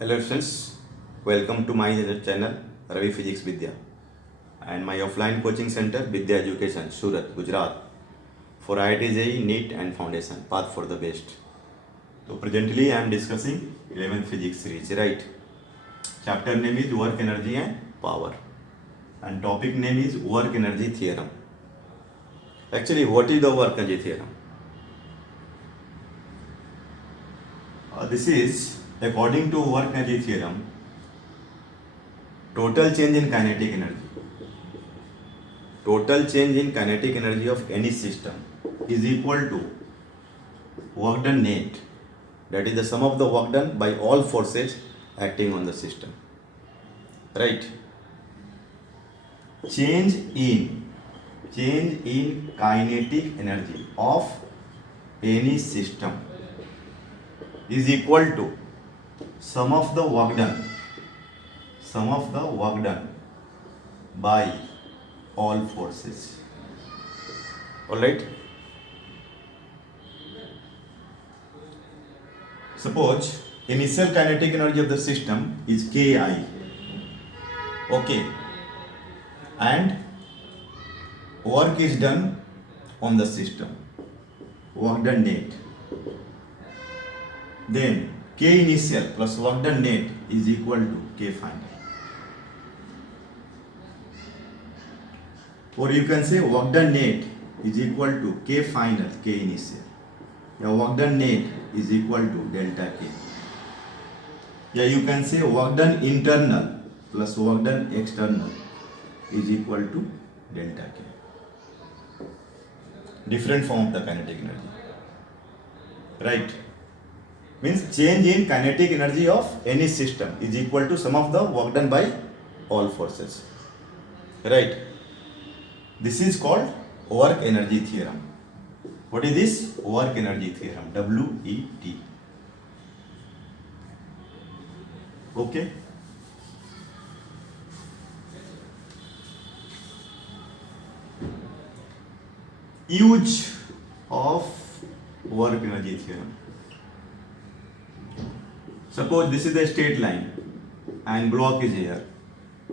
Hello friends, welcome to my channel Ravi Physics Vidya and my offline coaching center VIDYA Education, Surat, Gujarat for IIT JEE, NEET and Foundation, Path for the Best. So presently I am discussing 11th Physics series, right? Chapter name is Work Energy and Power and topic name is Work Energy Theorem. Actually, what is the Work Energy Theorem? This is according to Work Energy Theorem, total change in kinetic energy of any system is equal to work done net, that is the sum of the work done by all forces acting on the system, right? Change in kinetic energy of any system is equal to sum of the work done by all forces. All right. Suppose initial kinetic energy of the system is Ki. Okay. And work is done on the system. Work done net. Then K initial plus work done net is equal to K final. Or you can say work done net is equal to K final, K initial. Yeah, work done net is equal to delta K. Yeah, you can say work done internal plus work done external is equal to delta K. Different form of the kinetic energy. Right? Means change in kinetic energy of any system is equal to sum of the work done by all forces. Right? This is called work energy theorem. What is this? Work energy theorem. WET. Okay? Use of work energy theorem. Suppose this is a straight line and block is here.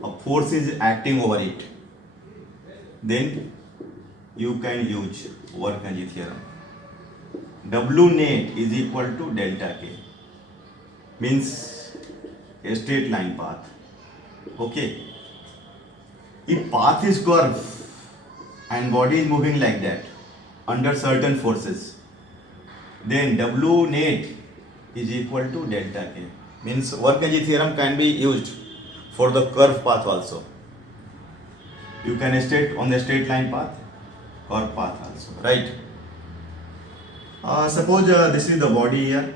A force is acting over it. Then you can use work energy theorem. W net is equal to delta K. Means a straight line path. Okay. If path is curved and body is moving like that under certain forces, then W net is equal to delta K. Means work energy theorem can be used for the curved path also. You can state on the straight line path, curved path also, right? Suppose this is the body here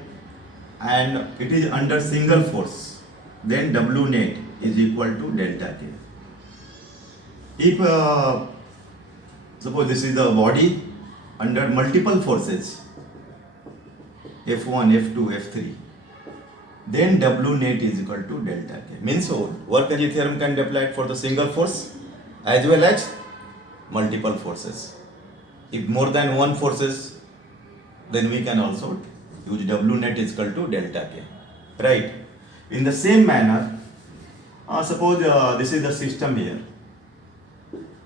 and it is under single force, then W net is equal to delta K. If suppose this is the body under multiple forces, F1, F2, F3, then W net is equal to delta K. Means work energy theorem can be applied for the single force as well as multiple forces. If more than one forces, then we can also use W net is equal to delta K. Right? In the same manner, suppose this is the system here.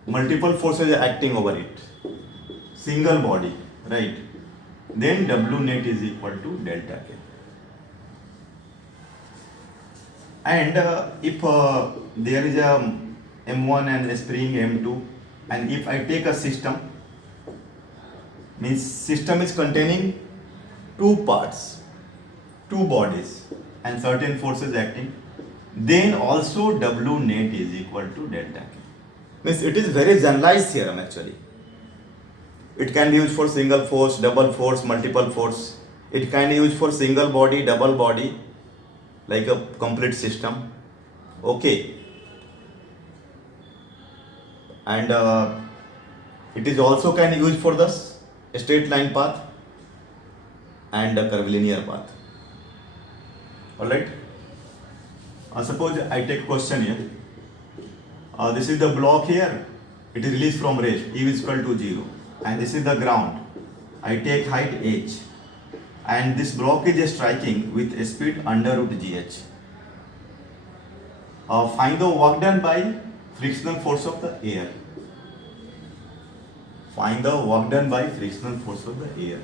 Multiple forces are acting over it. Single body, right? Then W net is equal to delta K. And if there is a M1 and a spring M2, and if I take a system, means system is containing two parts, two bodies and certain forces acting, then also W net is equal to delta K. Means it is very generalized theorem actually. It can be used for single force, double force, multiple force. It can be used for single body, double body, like a complete system. Okay. And it is also can be used for the straight line path and a curvilinear path. Alright. Suppose I take question here. This is the block here. It is released from rest. E is equal to 0. And this is the ground. I take height h and this block is striking with a speed under root gh. Find the work done by frictional force of the air. Find the work done by frictional force of the air.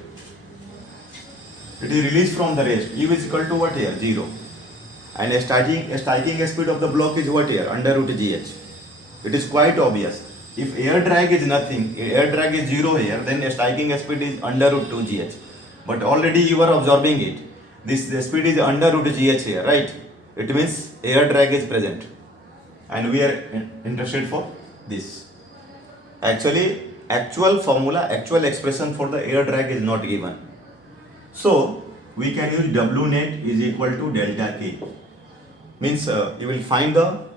It is released from the rest. U is equal to what here? 0. And a striking speed of the block is what here? Under root GH. It is quite obvious. If air drag is nothing, air drag is 0 here, then a striking speed is under root 2 GH. But already you are observing it. The speed is under root GH here, right? It means air drag is present. And we are interested for this. Actually, actual formula, actual expression for the air drag is not given. So, we can use W net is equal to delta K. Means you will find the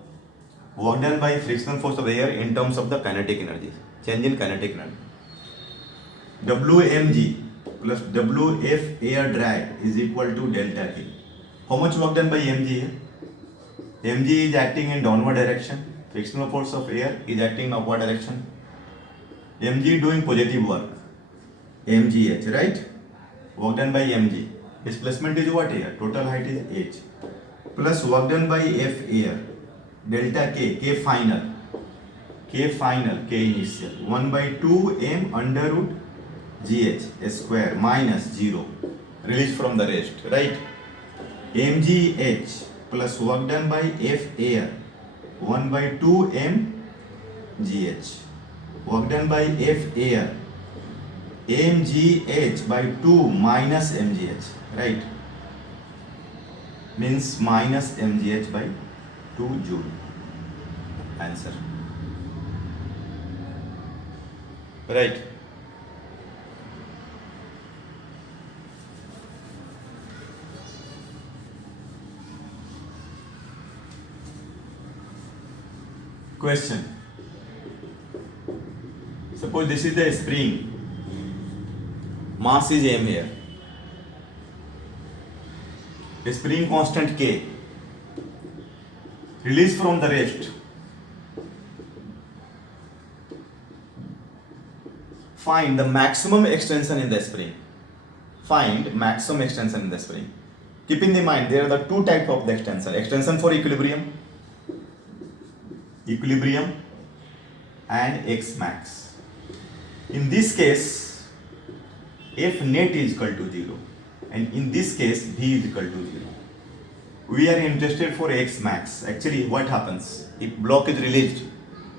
work done by frictional force of the air in terms of the kinetic energy, change in kinetic energy. Wmg plus Wf air drag is equal to delta K. How much work done by mg here? Mg is acting in downward direction, frictional force of air is acting in upward direction. Mg doing positive work, mgh, right? Work done by mg. Displacement is what here? Total height is h. Plus work done by F air, delta K, K final, K initial, 1 by 2 m under root GH square minus 0, released from the rest, right? mgh plus work done by F air, 1 by 2 m GH. Work done by F air, mgh by 2 minus mgh, right? Means minus mgh by 2 joule. Answer. Right. Question. Suppose this is the spring. Mass is m here. Spring constant K. Release from the rest. Find the maximum extension in the spring. Find maximum extension in the spring. Keep in the mind there are the two types of the extension. Extension for equilibrium and X max. In this case, F net is equal to 0, and in this case, V is equal to 0. We are interested for X max. Actually, what happens if block is released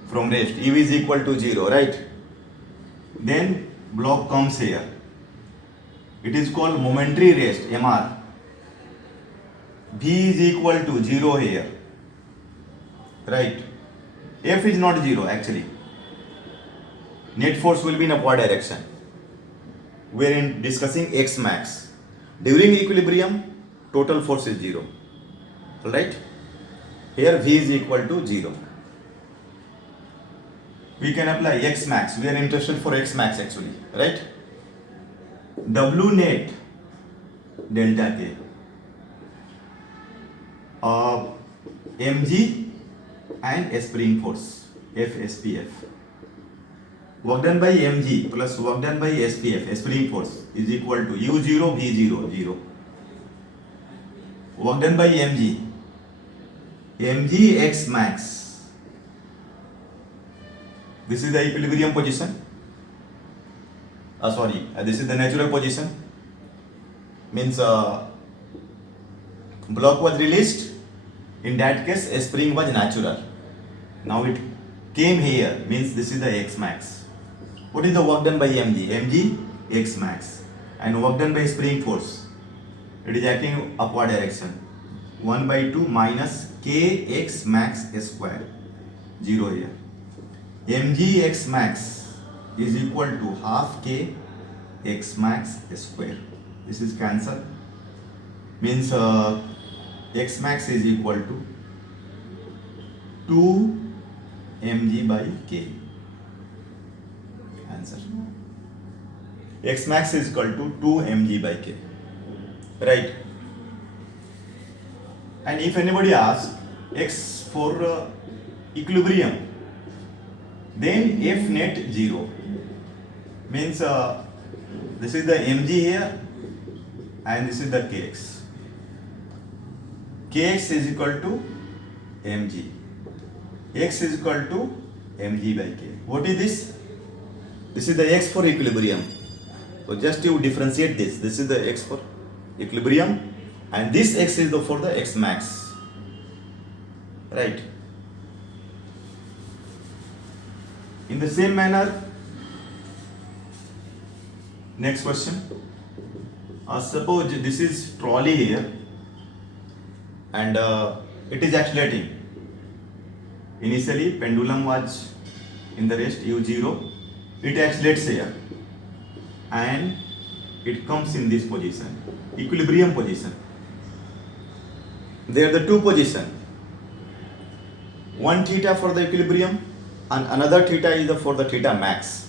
from rest? U is equal to 0, right? Then block comes here. It is called momentary rest, MR. V is equal to 0 here, right? F is not 0 actually. Net force will be in upward direction. We are discussing X max. During equilibrium, total force is 0. Alright? Here V is equal to 0. We can apply X max. We are interested for X max actually. Right? W net delta K. mg and spring force F SPF. Work done by mg plus work done by SPF, spring force, is equal to U0 V0 0. Work done by mg X max. This is the equilibrium position. This is the natural position. Means block was released. In that case, a spring was natural. Now it came here. Means this is the X max. What is the work done by mg? Mg X max. And work done by spring force. It is acting upward direction. 1 by 2 minus Kx max square. 0 here. Mg X max is equal to half K X max square. This is cancelled. Means X max is equal to 2 mg by K. Answer. X max is equal to 2 mg by K. Right? And if anybody asks X for equilibrium, then F net 0. Means this is the mg here and this is the Kx. Kx is equal to mg. X is equal to mg by k. What is this? This is the x for equilibrium. So just you differentiate this. This is the x for equilibrium, and this x is the for the x max. Right. In the same manner, next question. Suppose this is trolley here, and it is accelerating. Initially, pendulum was in the rest u0. It accelerates here, and it comes in this position, equilibrium position. There are the two positions. One theta for the equilibrium, and another theta is for the theta max.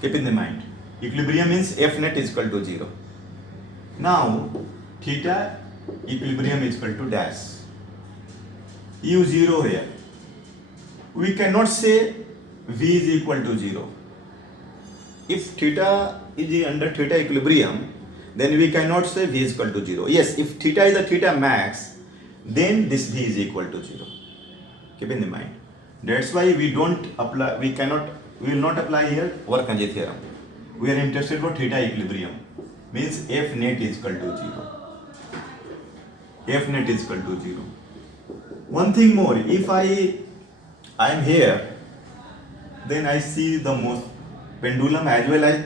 Keep in the mind. Equilibrium means F net is equal to 0. Now, theta equilibrium is equal to dash. U0 here. We cannot say V is equal to 0. If theta is under theta equilibrium, then we cannot say V is equal to 0. Yes, if theta is the theta max, then this V is equal to 0. Keep in the mind. That's why we don't apply, we will not apply here Energy theorem. We are interested for theta equilibrium. Means F net is equal to 0. F net is equal to 0. One thing more, if I am here, then I see the most pendulum as well as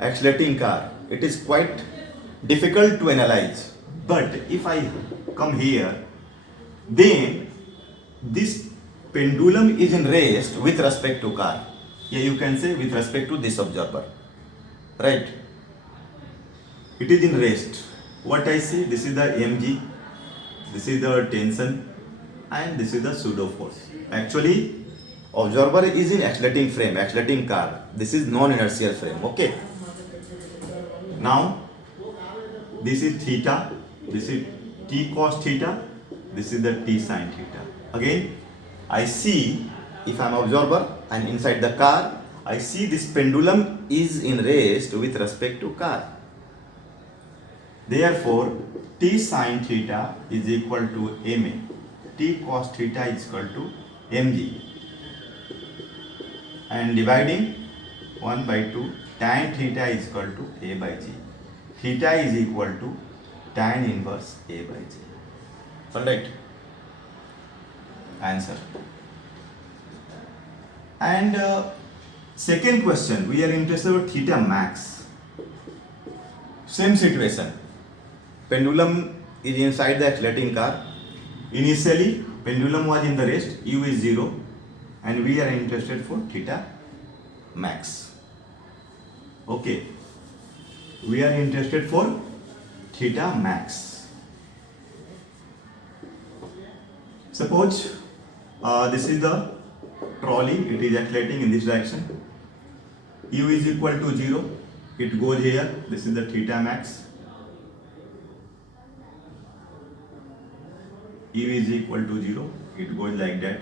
accelerating car. It is quite difficult to analyze. But if I come here, then this pendulum is in rest with respect to car. Yeah, you can say with respect to this observer. Right? It is in rest. What I see, this is the mg, this is the tension, and this is the pseudo force. Actually, observer is in accelerating frame, accelerating car. This is non-inertial frame. Okay. Now, this is theta, this is t cos theta, this is the t sin theta. Again, I see, if I am observer and inside the car, I see this pendulum is in rest with respect to car. Therefore, t sin theta is equal to ma. T cos theta is equal to mg. And dividing 1 by 2, tan theta is equal to a by g. Theta is equal to tan inverse a by g. Alright. Answer. And second question, we are interested in theta max. Same situation. Pendulum is inside the accelerating car. Initially, pendulum was in the rest, u is 0, and we are interested for theta max. Okay. We are interested for theta max. Suppose this is the trolley, it is accelerating in this direction. U is equal to 0, it goes here, this is the theta max. U is equal to 0, it goes like that.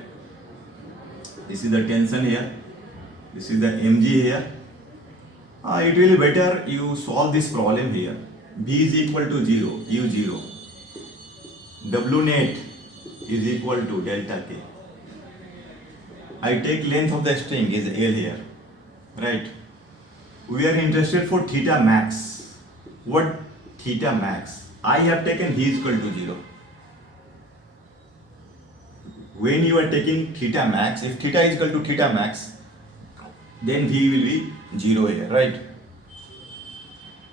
This is the tension here, this is the mg here. It will be better you solve this problem here. B is equal to 0, U0. W net is equal to delta K. I take length of the string is L here. Right. We are interested for theta max. What theta max? I have taken V is equal to 0. When you are taking theta max, if theta is equal to theta max, then V will be 0 here, right?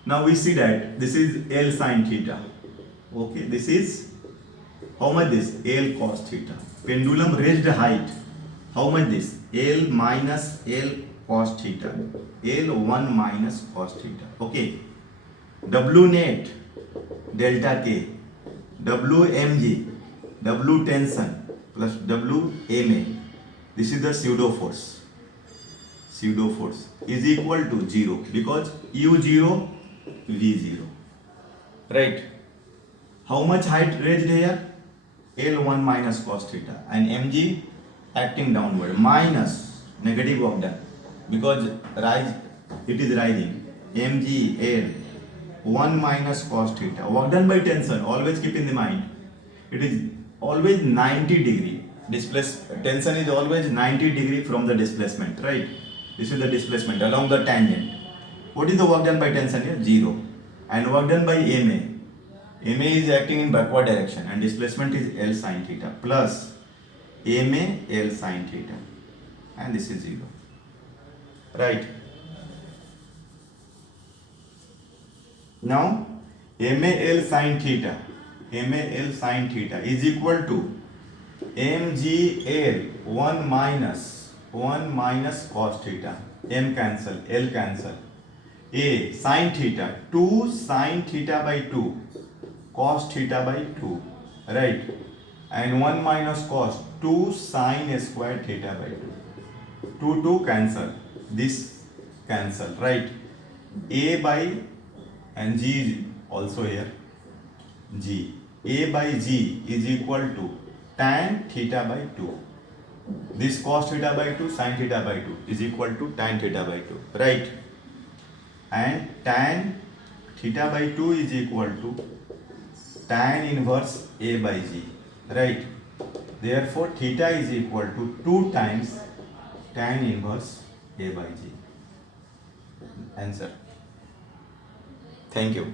Now we see that this is L sin theta. Okay, this is how much this? L cos theta. Pendulum raised height. How much this? L minus L cos theta. L1 minus cos theta. Okay. W net delta K. W mg. W tension plus W ma. This is the pseudo force. Pseudo force is equal to 0 because U0 V0. Right. How much height raised here? L1 minus cos theta and mg acting downward minus negative work done because it is rising. Mg L 1 minus cos theta. Work done by tension. Always keep in the mind. It is always 90 degree. Tension is always 90 degree from the displacement, right? This is the displacement along the tangent. What is the work done by tension here? 0. And work done by MA. MA is acting in backward direction and displacement is L sin theta plus MA L sin theta. And this is 0. Right? Now, MAL sin theta is equal to MGL 1 minus cos theta. M cancel, L cancel. A sin theta 2 sin theta by 2 cos theta by 2, right? And 1 minus cos 2 sin square theta by 2. 2 cancel, this cancel, right? A by, and G is also here, G. A by G is equal to tan theta by 2. This cos theta by 2 sin theta by 2 is equal to tan theta by 2, right? And tan theta by 2 is equal to tan inverse A by G, right? Therefore theta is equal to 2 times tan inverse A by G. Answer. Thank you.